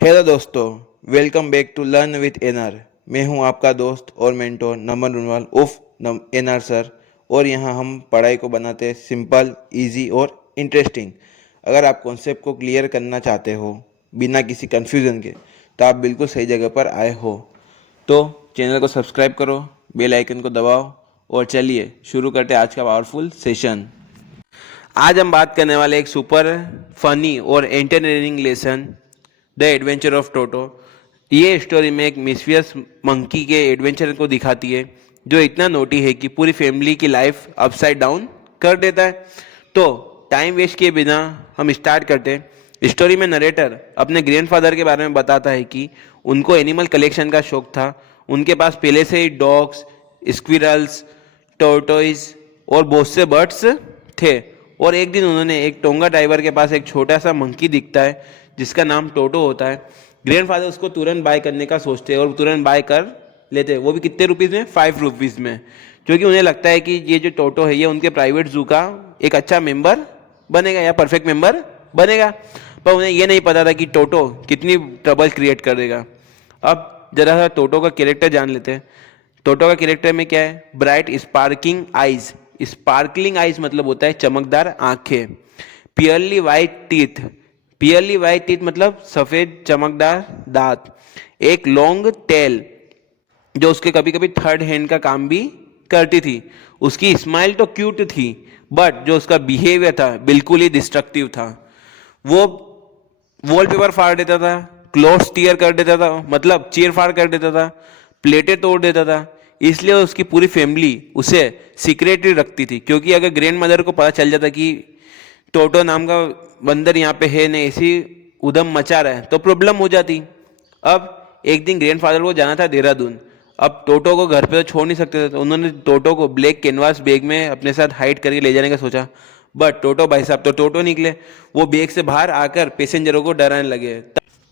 Hello दोस्तों, welcome back to learn with NR. मैं हूं आपका दोस्त और मेंटोर नमन रुनवाल उफ एनआर सर। और यहां हम पढ़ाई को बनाते हैं सिंपल, इजी और इंटरेस्टिंग। अगर आप कॉन्सेप्ट को क्लियर करना चाहते हो बिना किसी कन्फ्यूज़न के, तो आप बिल्कुल सही जगह पर आए हो। तो चैनल को सब्सक्राइब करो, बेल आइकन को दबाओ और चलिए शुरू करते हैं आज का पावरफुल सेशन। आज हम बात करने वाले एक सुपर फनी और entertaining lesson, the adventure of Toto. ये स्टोरी में एक मिस्फियस मंकी के एडवेंचर को दिखाती है जो इतना नोटी है कि पूरी फैमिली की लाइफ अपसाइड डाउन कर देता है। तो टाइम वेस्ट किए बिना हम स्टार्ट करते हैं। स्टोरी में नरेटर अपने ग्रैंडफादर के बारे में बताता है कि उनको एनिमल कलेक्शन का शौक था। उनके पास पहले से ही डॉग्स, स्क्विरल्स, टोर्टोइज और बहुत से बर्ड्स थे। और एक दिन उन्होंने एक टोंगा ड्राइवर के पास एक छोटा सा मंकी दिखता है जिसका नाम टोटो होता है। ग्रैंडफादर उसको तुरंत बाय करने का सोचते हैं और तुरंत बाय कर लेते हैं। वो भी कितने रुपीज़ में? 5 रुपीज़ में। क्योंकि उन्हें लगता है कि ये जो टोटो है ये उनके प्राइवेट जू का एक अच्छा मेंबर बनेगा या परफेक्ट मेंबर बनेगा। पर उन्हें ये नहीं पता था कि टोटो कितनी ट्रबल क्रिएट कर देगा। अब जरा सा टोटो का कैरेक्टर जान लेते हैं। टोटो का कैरेक्टर में क्या है? Bright sparking eyes. Sparkling eyes मतलब होता है चमकदार आंखें। पियरली वाइट टीथ। पियरली वाइट टीथ मतलब सफेद चमकदार दांत। एक लॉन्ग टेल जो उसके कभी कभी थर्ड हैंड का काम भी करती थी। उसकी स्माइल तो क्यूट थी, बट जो उसका बिहेवियर था बिल्कुल ही डिस्ट्रक्टिव था। वो वॉलपेपर फाड़ देता था, क्लोथ्स टीयर कर देता था, मतलब चीर फाड़ कर देता था, प्लेटें तोड़ देता था। इसलिए उसकी पूरी फैमिली उसे सीक्रेटली रखती थी, क्योंकि अगर ग्रैंड मदर को पता चल जाता कि टोटो नाम का बंदर यहाँ पे है, नहीं ऐसी उधम मचा रहा है, तो प्रॉब्लम हो जाती। अब एक दिन ग्रैंडफादर को जाना था देहरादून। अब टोटो को घर पे तो छोड़ नहीं सकते थे, तो उन्होंने टोटो को ब्लैक कैनवास बैग में अपने साथ हाइड करके ले जाने का सोचा। बट टोटो भाई साहब तो टोटो निकले। वो बैग से बाहर आकर पैसेंजरों को डराने लगे।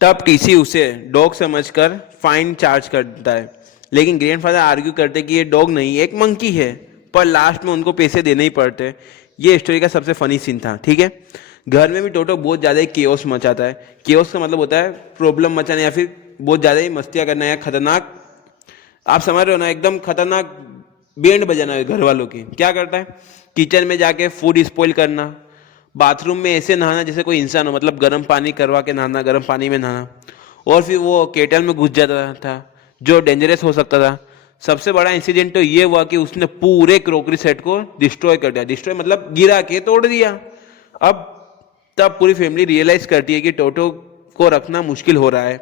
तब टीसी उसे डॉग समझकर फाइन चार्ज करता है। लेकिन ग्रैंडफादर आर्ग्यू करते कि ये डॉग नहीं, एक मंकी है। पर लास्ट में उनको पैसे देने ही पड़ते। ये स्टोरी का सबसे फनी सीन था, ठीक है। घर में भी टोटो बहुत ज़्यादा ही केओस मचाता है। केओस का मतलब होता है प्रॉब्लम मचाना या फिर बहुत ज़्यादा ही मस्तियाँ करना या खतरनाक, आप समझ रहे हो ना, एकदम खतरनाक बैंड बजाना है घर वालों की। क्या करता है? किचन में जाके फूड स्पॉइल करना, बाथरूम में ऐसे नहाना जैसे कोई इंसान हो, मतलब गर्म पानी करवा के नहाना, गर्म पानी में नहाना। और फिर वो केटल में घुस जाता था जो डेंजरस हो सकता था। सबसे बड़ा इंसिडेंट तो ये हुआ कि उसने पूरे क्रोकरी सेट को डिस्ट्रॉय कर दिया। डिस्ट्रॉय मतलब गिरा के तोड़ दिया। अब तब पूरी फैमिली रियलाइज करती है कि टोटो को रखना मुश्किल हो रहा है।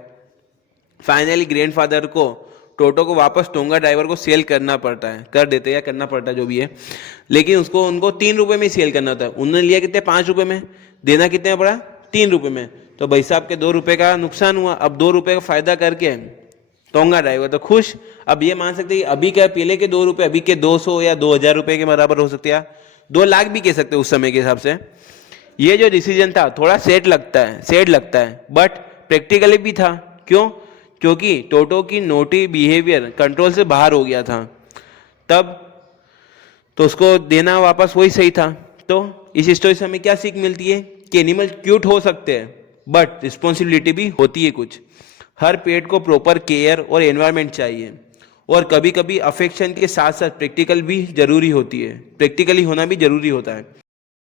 फाइनली ग्रैंडफादर को टोटो को वापस टोंगा ड्राइवर को सेल करना पड़ता है, कर देते या करना पड़ता है जो भी है। लेकिन उसको उनको 3 रुपये में सेल करना होता है। उन्होंने लिया कितने? 5 रुपये में। देना कितने में पड़ा? 3 रुपये में। तो भाई साहब के 2 रुपये का नुकसान हुआ। अब 2 रुपये का फायदा करके टोंगा ड्राइवर तो खुश। अब ये मान सकते हैं अभी क्या, पहले के 2 रुपये अभी के 200 या 2000 रुपये के बराबर हो सकते हैं, 2 लाख भी कह सकते हैं उस समय के हिसाब से। ये जो डिसीजन था थोड़ा सेट लगता है, बट प्रैक्टिकली भी था। क्यों? क्योंकि टोटो की नोटी बिहेवियर कंट्रोल से बाहर हो गया था। तब तो उसको देना वापस वही सही था। तो इस स्टोरी से हमें क्या सीख मिलती है? कि एनिमल क्यूट हो सकते हैं, बट रिस्पॉन्सिबिलिटी भी होती है कुछ। हर पेट को प्रॉपर केयर और एनवायरनमेंट चाहिए। और कभी कभी अफेक्शन के साथ साथ प्रैक्टिकली होना भी जरूरी होता है।